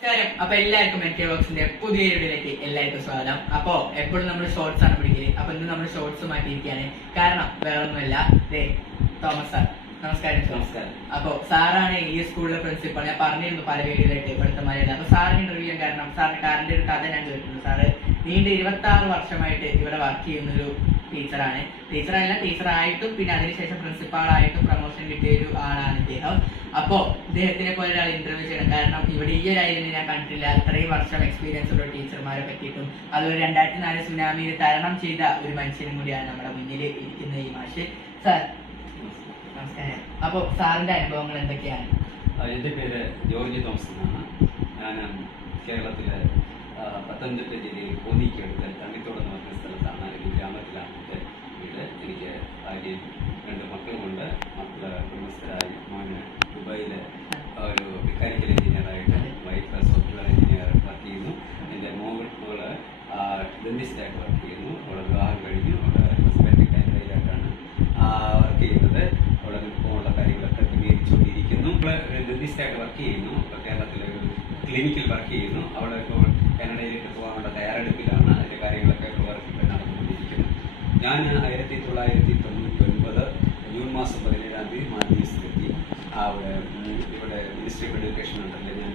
നമസ്കാരം. അപ്പൊ എല്ലാവർക്കും എൻ കെ ബോക്സിന്റെ പുതിയ വീഡിയോയിലേക്ക് എല്ലാവർക്കും സ്വാഗതം. അപ്പൊ എപ്പോഴും നമ്മൾ ഷോർട്സ് ആണ് പിടിക്കല്. അപ്പൊ ഇന്ന് നമ്മൾ ഷോർട്സ് മാറ്റിയിരിക്കുകയാണ്. കാരണം വേറെ ഒന്നുമല്ല, തോമസ് സാർ. നമസ്കാരം. നമസ്കാരം. അപ്പൊ സാറാണ് ഈ സ്കൂളിലെ പ്രിൻസിപ്പൾ. ഞാൻ പറഞ്ഞിരുന്നു പല വീഡിയോയിലായിട്ട് പഠിത്തമാരില്ല. അപ്പൊ സാറിന് ഇന്റർവ്യൂ ചെയ്യാൻ കാരണം സാറിന് കാറിന്റെ ഒരു കഥ ഞാൻ കേട്ടിട്ടുണ്ട്. സാറ് നീണ്ട 26 വർഷമായിട്ട് ഇവിടെ വർക്ക് ചെയ്യുന്നൊരു ടീച്ചറാണ്. ടീച്ചറായിട്ടും പിന്നെ അതിനുശേഷം പ്രിൻസിപ്പാളായിട്ടും പ്രൊമോഷൻ കിട്ടിയ ഒരു ആളാണ് ഇദ്ദേഹം. അപ്പോ ഇദ്ദേഹത്തിനെ പോലെ ഒരാൾ ഇന്റർവ്യൂ ചെയ്യണം. കാരണം ഇവിടെ ഈ ഒരു ഐഡിയ ഞാൻ കണ്ടിട്ടില്ല. അത്രയും വർഷം എക്സ്പീരിയൻസ് ഉള്ള ടീച്ചർമാരെ പറ്റിയിട്ടും അതൊരു 2004 സുനാമിയിൽ തരണം ചെയ്ത ഒരു മനുഷ്യനും കൂടിയാണ് നമ്മുടെ മുന്നിൽ ഇരിക്കുന്ന ഈ മാഷ്. സാർ നമസ്കാരം. അപ്പൊ സാറിന്റെ അനുഭവങ്ങൾ എന്തൊക്കെയാണ്? എന്റെ പേര് ജോർജ് തോമസ് എന്നാണ്. ഞാൻ കേരളത്തിലെ പത്തനംതിട്ട ജില്ലയിൽ കോന്നിക്കടുത്ത് തങ്ങിത്തോട് എന്ന് പറഞ്ഞ സ്ഥലത്താണ്, അല്ലെങ്കിൽ ഗ്രാമത്തിലാണ് എൻ്റെ വീട്. എനിക്ക് ഭാര്യയും 2 മക്കളുമുണ്ട്. മക്കള് കുടുംബസ്ഥരായി. മോന് ദുബായിൽ ഒരു മെക്കാനിക്കൽ എഞ്ചിനീയറായിട്ട്, വൈഫ് സോഫ്റ്റ്വെയർ എഞ്ചിനീയർ വർക്ക് ചെയ്യുന്നു. എൻ്റെ മോള് ഡെന്റിസ്റ്റായിട്ട് വർക്ക് ചെയ്യുന്നു. അവളെ വിവാഹം കഴിഞ്ഞു. അവളുടെ ഹസ്ബൻഡ് കാനഡയിലായിട്ടാണ് വർക്ക് ചെയ്യുന്നത്. അവിടെ ഉള്ള കാര്യങ്ങളൊക്കെ ക്രമീകരിച്ചുകൊണ്ടിരിക്കുന്നു. ഡെന്റിസ്റ്റായിട്ട് വർക്ക് ചെയ്യുന്നു. കേരളത്തിലെ ഒരു ക്ലിനിക്കിൽ വർക്ക് ചെയ്യുന്നു. അവിടെ ഇപ്പോൾ കാനഡയിലേക്ക് പോകാനുള്ള തയ്യാറെടുപ്പിലാണ്. അതിൻ്റെ കാര്യങ്ങളൊക്കെ വർക്ക് നടന്നുകൊണ്ടിരിക്കുന്നു. ഞാൻ 1999 ജൂൺ മാസം 17-ാം തീയതി മാൽദീവ്സിലെത്തി. അവിടെ ഇവിടെ മിനിസ്ട്രി ഓഫ് എഡ്യൂക്കേഷൻ ഉണ്ടല്ലോ, ഞാൻ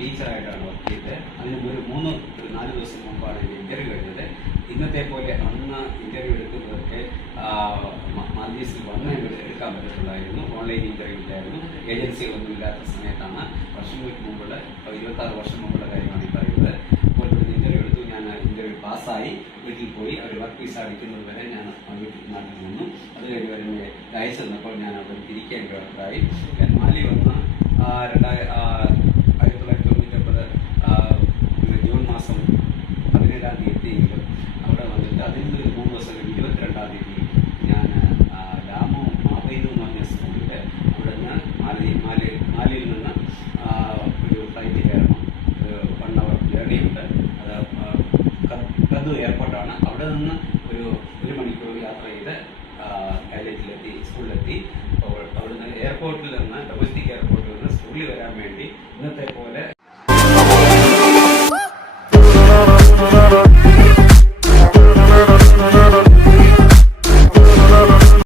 ടീച്ചറായിട്ടാണ് വർക്ക് ചെയ്തത്. അതിന് ഒരു 4 ദിവസം മുമ്പാണ് എൻ്റെ ഇൻ്റർവ്യൂ കഴിഞ്ഞത്. ഇന്നത്തെ പോലെ അന്ന് ഇൻ്റർവ്യൂ എടുക്കുന്നതൊക്കെ മാൽദീവ്സിൽ വന്ന് എടുക്കാൻ പറ്റത്തുള്ളായിരുന്നു. ഓൺലൈൻ ഇൻ്റർവ്യൂ ഇല്ലായിരുന്നു. ഏജൻസികളൊന്നും ഇല്ലാത്ത സമയത്താണ്. വർഷങ്ങൾക്ക് മുമ്പുള്ള 26 വർഷം മുമ്പുള്ള കാര്യമാണ് ഈ പറയുന്നത്. അപ്പോൾ ഇൻ്റർവ്യൂ എടുത്തു. ഞാൻ ഇൻ്റർവ്യൂ പാസ്സായി. വീട്ടിൽ പോയി അവർ വർക്ക് വിസ അടിക്കുന്നത് വരെ ഞാൻ നാട്ടിൽ നിന്നു. അത് കഴിഞ്ഞ് എന്നെ അയച്ചു തന്നപ്പോൾ ഞാൻ അവിടെ തിരിക്കേണ്ടതായി. ഞാൻ മാലി വന്ന് 1999 ജൂൺ മാസം 17-ാം തീയതി എത്തിയെങ്കിലും അവിടെ വന്നിട്ട് അതിൽ നിന്ന് 3 ദിവസം 22-ാം തീയതി ഞാൻ ഡാമോ മാബൈദു എന്ന് പറഞ്ഞ സ്കൂളിൽ അവിടെ നിന്ന് മാലിയിൽ നിന്ന് ഒരു ഫ്ലൈറ്റ് കയറണം. 1 hour ജേർണിയുണ്ട്. അത് കദ്ദു എയർപോർട്ടാണ്. അവിടെ നിന്ന് ഒരു മണിക്കൂർ യാത്ര ചെയ്ത് കൈലറ്റിലെത്തി, സ്കൂളിലെത്തി. അവിടുന്ന് എയർപോർട്ടിൽ നിന്ന്, ഡൊമസ്റ്റിക് എയർപോർട്ടിൽ നിന്ന് സ്കൂളിൽ വരാൻ വേണ്ടി ഇന്നത്തെ പോലെ